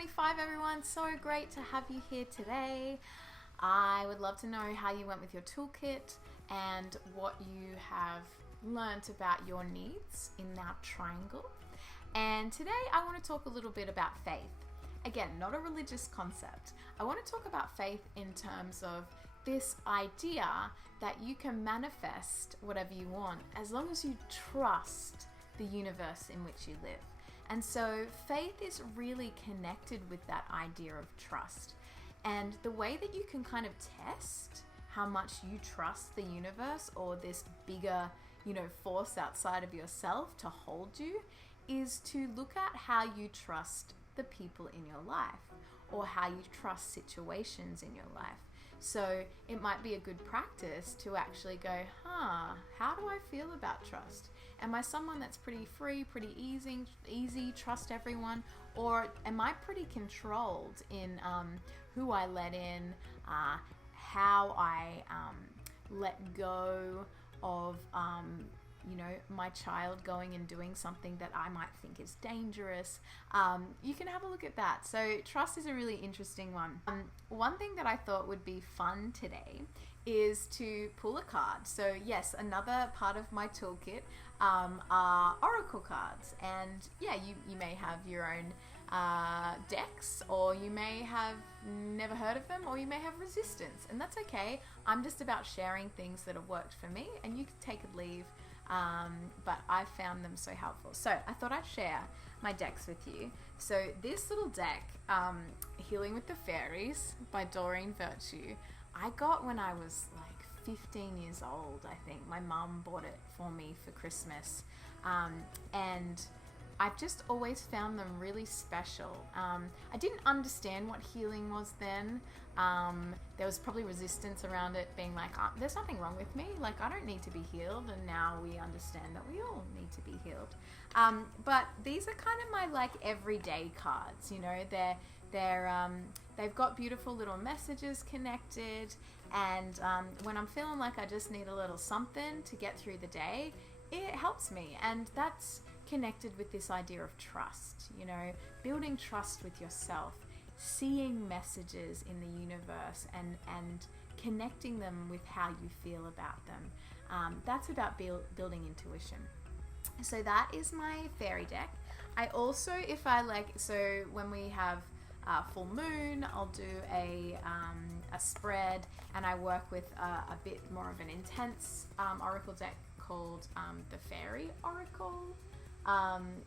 2025, everyone. So great to have you here today. I would love to know how you went with your toolkit and what you have learned about your needs in that triangle. And today I want to talk a little bit about faith. Again, not a religious concept. I want to talk about faith in terms of this idea that you can manifest whatever you want as long as you trust the universe in which you live. And so faith is really connected with that idea of trust. And the way that you can kind of test how much you trust the universe or this bigger, force outside of yourself to hold you is to look at how you trust the people in your life or how you trust situations in your life. So it might be a good practice to actually go, how do I feel about trust? Am I someone that's pretty free, pretty easy, trust everyone? Or am I pretty controlled in who I let in, how I let go of my child going and doing something that I might think is dangerous? You can have a look at that. So trust is a really interesting one. One thing that I thought would be fun today is to pull a card. So yes, another part of my toolkit are oracle cards. And yeah, you may have your own decks, or you may have never heard of them, or you may have resistance, and that's okay. I'm just about sharing things that have worked for me, and you can take a leave. But I found them so helpful. So I thought I'd share my decks with you. So this little deck, Healing with the Fairies by Doreen Virtue, I got when I was like 15 years old, I think. My mum bought it for me for Christmas. And I've just always found them really special. I didn't understand what healing was then. There was probably resistance around it, being like, there's nothing wrong with me. Like, I don't need to be healed. And now we understand that we all need to be healed. But these are kind of my like everyday cards. They've got beautiful little messages connected. And when I'm feeling like I just need a little something to get through the day, it helps me. And that's connected with this idea of trust, building trust with yourself, seeing messages in the universe and connecting them with how you feel about them. That's about building intuition. So that is my fairy deck. I also, so when we have full moon, I'll do a spread, and I work with a bit more of an intense oracle deck called the Fairy Oracle,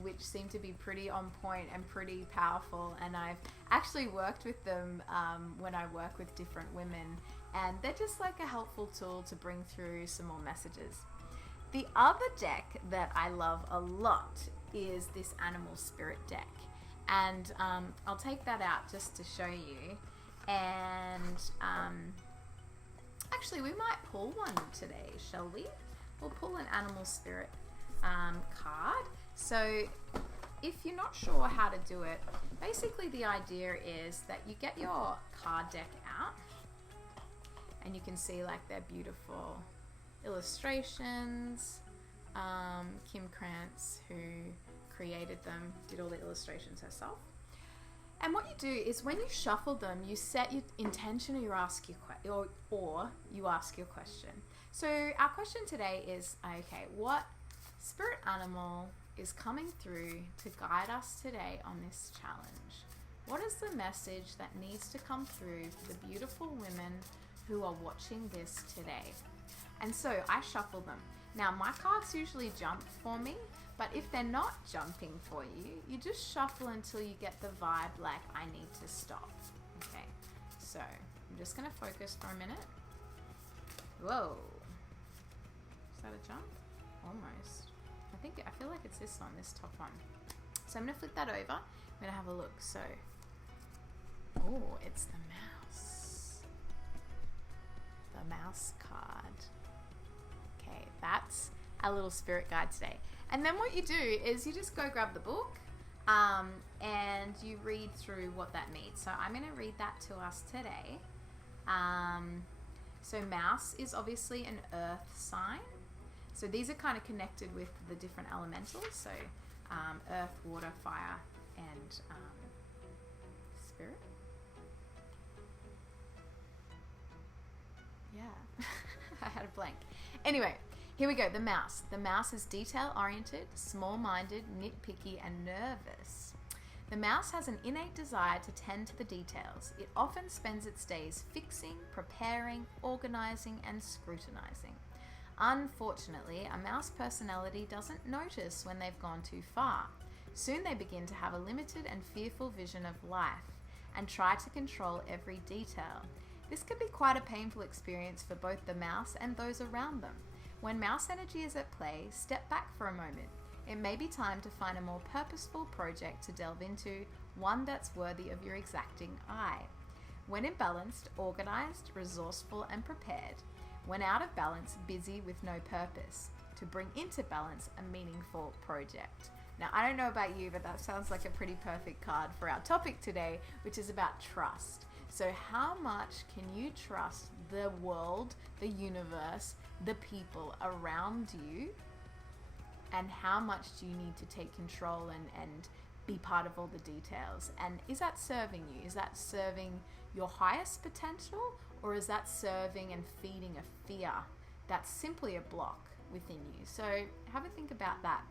which seem to be pretty on point and pretty powerful. And I've actually worked with them when I work with different women, and they're just like a helpful tool to bring through some more messages. The other deck that I love a lot is this Animal Spirit deck, and I'll take that out just to show you. And actually we might pull one today, shall we? We'll pull an Animal Spirit card. So if you're not sure how to do it, basically the idea is that you get your card deck out, and you can see like their beautiful illustrations. Kim Krantz, who created them, did all the illustrations herself. And what you do is when you shuffle them, you set your intention, or you ask your question. So our question today is, okay, what spirit animal is coming through to guide us today on this challenge? What is the message that needs to come through for the beautiful women who are watching this today? And so I shuffle them. Now my cards usually jump for me, but if they're not jumping for you, you just shuffle until you get the vibe like I need to stop. Okay, so I'm just gonna focus for a minute. Whoa, is that a jump? Almost. I feel like it's this one, this top one. So I'm gonna flip that over. I'm gonna have a look. So, oh, it's the mouse. The mouse card. Okay, that's our little spirit guide today. And then what you do is you just go grab the book and you read through what that means. So I'm gonna read that to us today. So mouse is obviously an earth sign. So these are kind of connected with the different elementals. So earth, water, fire, and blank. Anyway, here we go. The mouse. The mouse is detail-oriented, small-minded, nitpicky, and nervous. The mouse has an innate desire to tend to the details. It often spends its days fixing, preparing, organizing, and scrutinizing. Unfortunately, a mouse personality doesn't notice when they've gone too far. Soon they begin to have a limited and fearful vision of life and try to control every detail. This can be quite a painful experience for both the mouse and those around them. When mouse energy is at play, step back for a moment. It may be time to find a more purposeful project to delve into, one that's worthy of your exacting eye. When imbalanced, organized, resourceful, and prepared. When out of balance, busy with no purpose. To bring into balance a meaningful project. Now, I don't know about you, but that sounds like a pretty perfect card for our topic today, which is about trust. So how much can you trust the world, the universe, the people around you? And how much do you need to take control and be part of all the details? And is that serving you? Is that serving your highest potential? Or is that serving and feeding a fear that's simply a block within you? So have a think about that.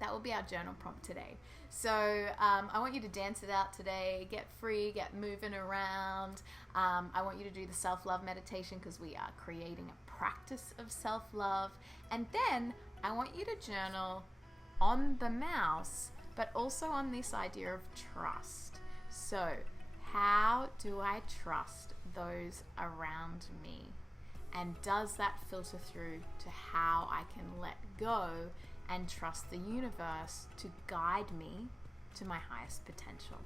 That will be our journal prompt today. So I want you to dance it out today, get free, get moving around. I want you to do the self-love meditation because we are creating a practice of self-love. And then I want you to journal on the mouse, but also on this idea of trust. So how do I trust those around me? And does that filter through to how I can let go and trust the universe to guide me to my highest potential?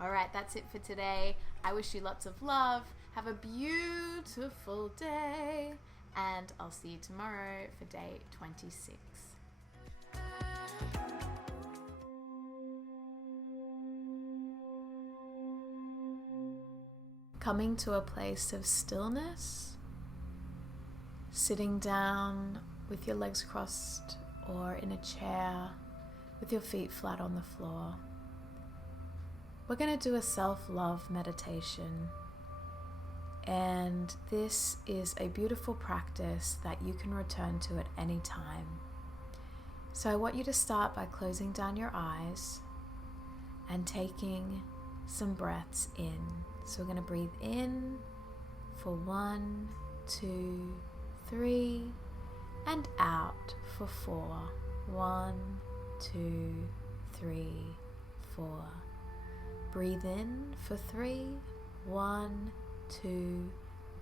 All right, that's it for today. I wish you lots of love. Have a beautiful day. And I'll see you tomorrow for day 26. Coming to a place of stillness, sitting down with your legs crossed or in a chair with your feet flat on the floor. We're going to do a self-love meditation. And this is a beautiful practice that you can return to at any time. So I want you to start by closing down your eyes and taking some breaths in. So we're going to breathe in for 1, 2, 3, and out for 4. 1, 2, 3, 4. Breathe in for 3. 1, 2,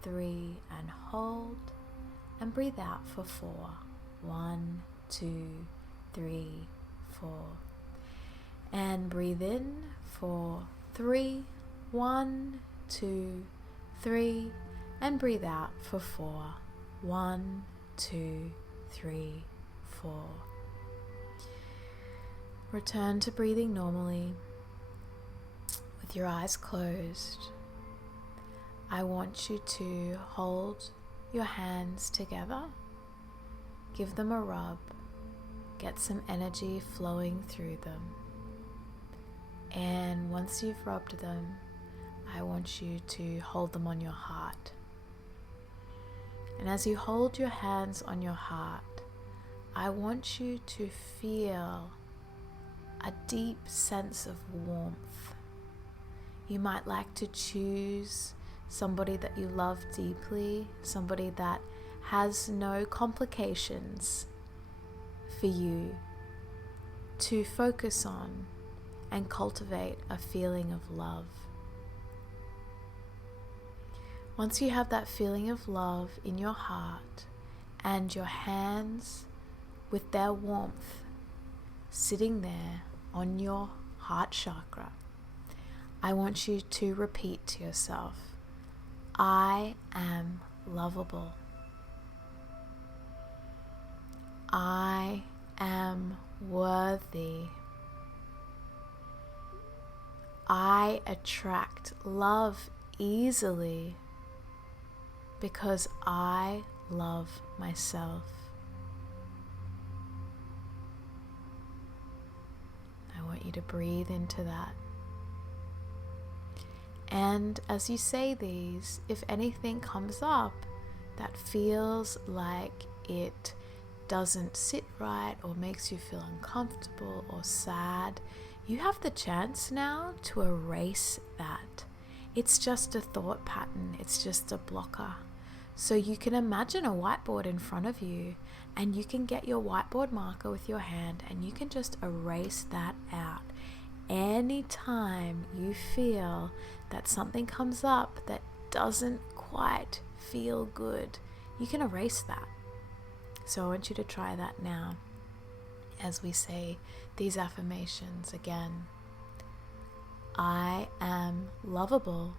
3, and hold, and breathe out for 4. 1, 2, 3, 4. And breathe in for 3. 1, 2, 3, and breathe out for 4. 1, 2, 3, 4. Return to breathing normally with your eyes closed. I want you to hold your hands together, give them a rub, get some energy flowing through them. And once you've rubbed them, I want you to hold them on your heart. And as you hold your hands on your heart, I want you to feel a deep sense of warmth. You might like to choose somebody that you love deeply, somebody that has no complications for you to focus on and cultivate a feeling of love. Once you have that feeling of love in your heart and your hands with their warmth sitting there on your heart chakra, I want you to repeat to yourself, I am lovable. I am worthy. I attract love easily because I love myself. I want you to breathe into that. And as you say these, if anything comes up that feels like it doesn't sit right or makes you feel uncomfortable or sad, you have the chance now to erase that. It's just a thought pattern, it's just a blocker. So you can imagine a whiteboard in front of you, and you can get your whiteboard marker with your hand and you can just erase that out. Anytime you feel that something comes up that doesn't quite feel good, you can erase that. So I want you to try that now as we say these affirmations again. I am lovable.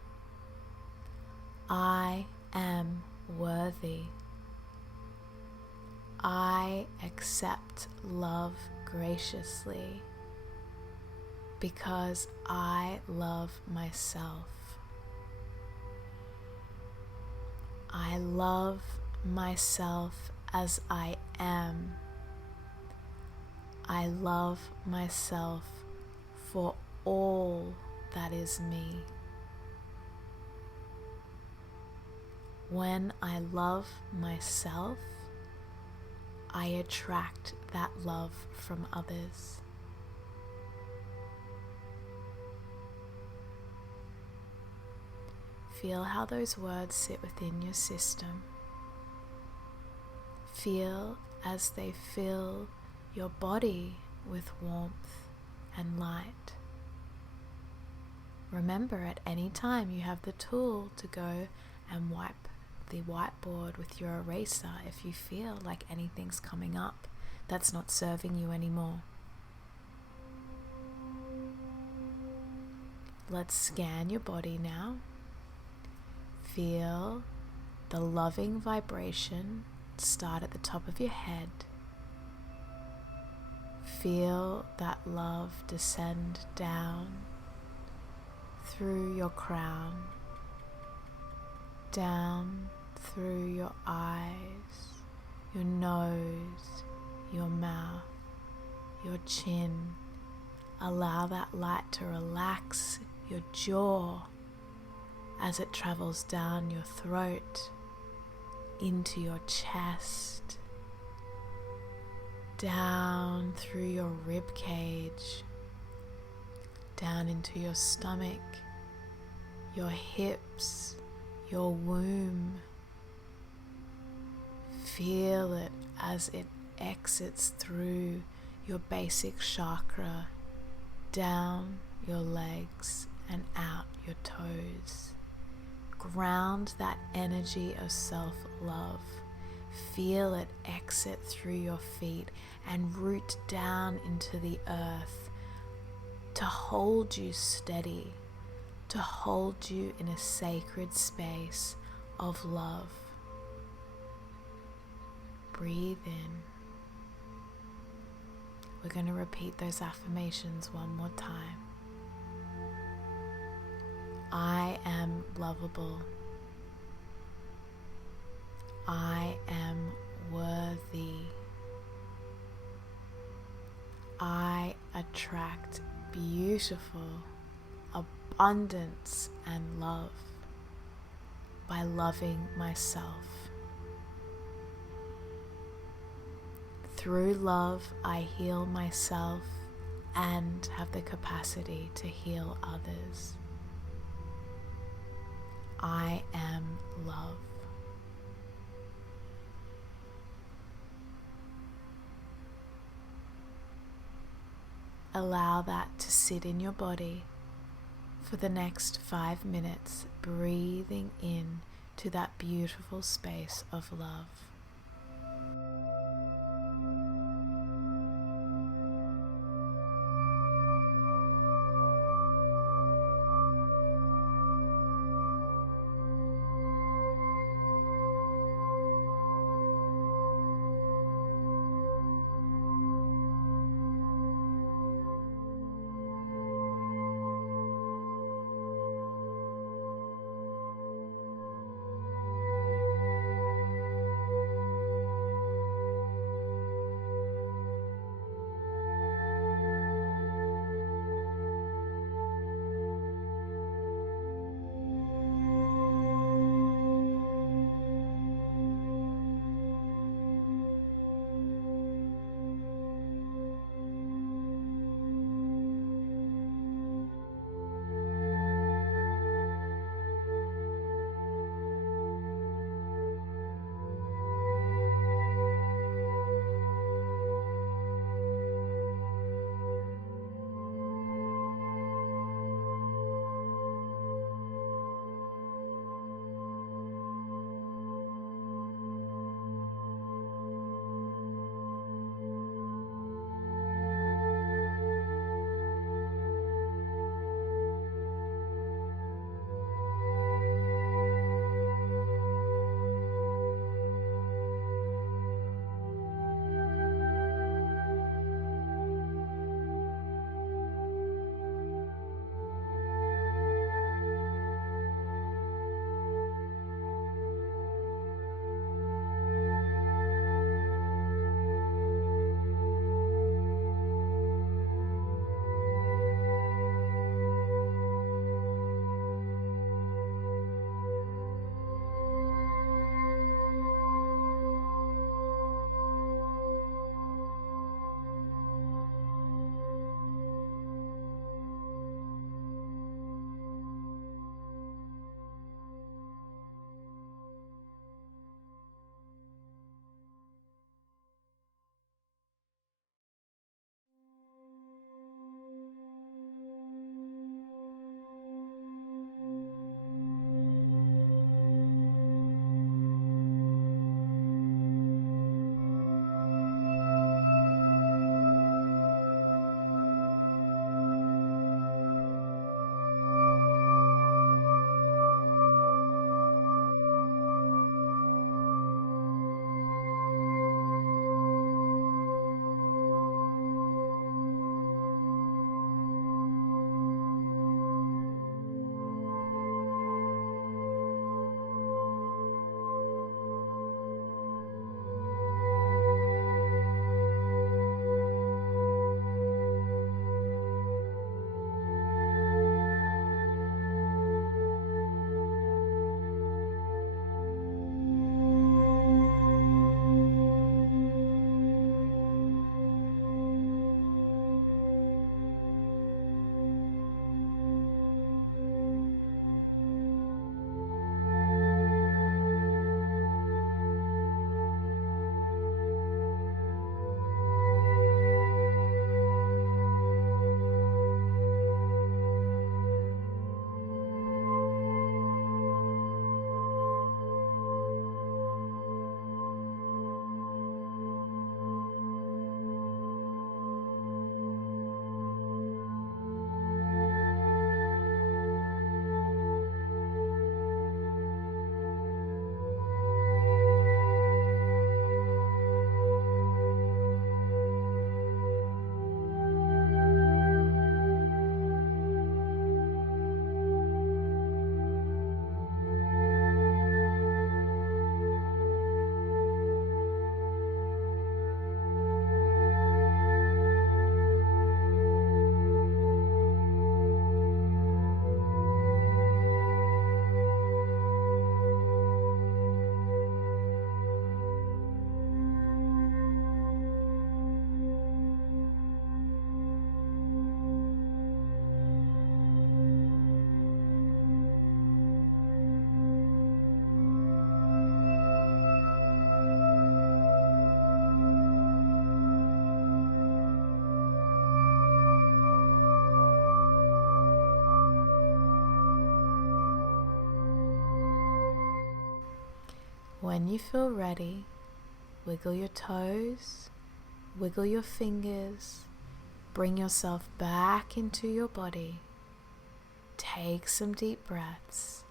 I am worthy. I accept love graciously because I love myself. I love myself as I am. I love myself for all that is me. When I love myself, I attract that love from others. Feel how those words sit within your system. Feel as they fill your body with warmth and light. Remember, at any time you have the tool to go and wipe the whiteboard with your eraser if you feel like anything's coming up that's not serving you anymore. Let's scan your body now. Feel the loving vibration start at the top of your head. Feel that love descend down through your crown, down through your eyes, your nose, your mouth, your chin. Allow that light to relax your jaw as it travels down your throat, into your chest, down through your rib cage, down into your stomach, your hips, your womb. Feel it as it exits through your basic chakra, down your legs and out your toes. Ground that energy of self-love. Feel it exit through your feet and root down into the earth to hold you steady, to hold you in a sacred space of love. Breathe in. We're going to repeat those affirmations one more time. I am lovable. I am worthy. I attract beautiful abundance and love by loving myself. Through love, I heal myself and have the capacity to heal others. I am love. Allow that to sit in your body for the next 5 minutes, breathing in to that beautiful space of love. When you feel ready, wiggle your toes, wiggle your fingers, bring yourself back into your body. Take some deep breaths.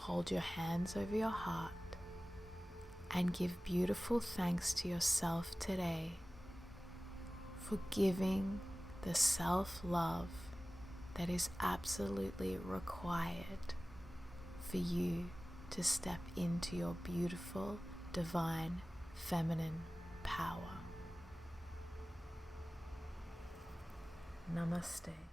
Hold your hands over your heart and give beautiful thanks to yourself today for giving the self-love that is absolutely required for you to step into your beautiful, divine, feminine power. Namaste.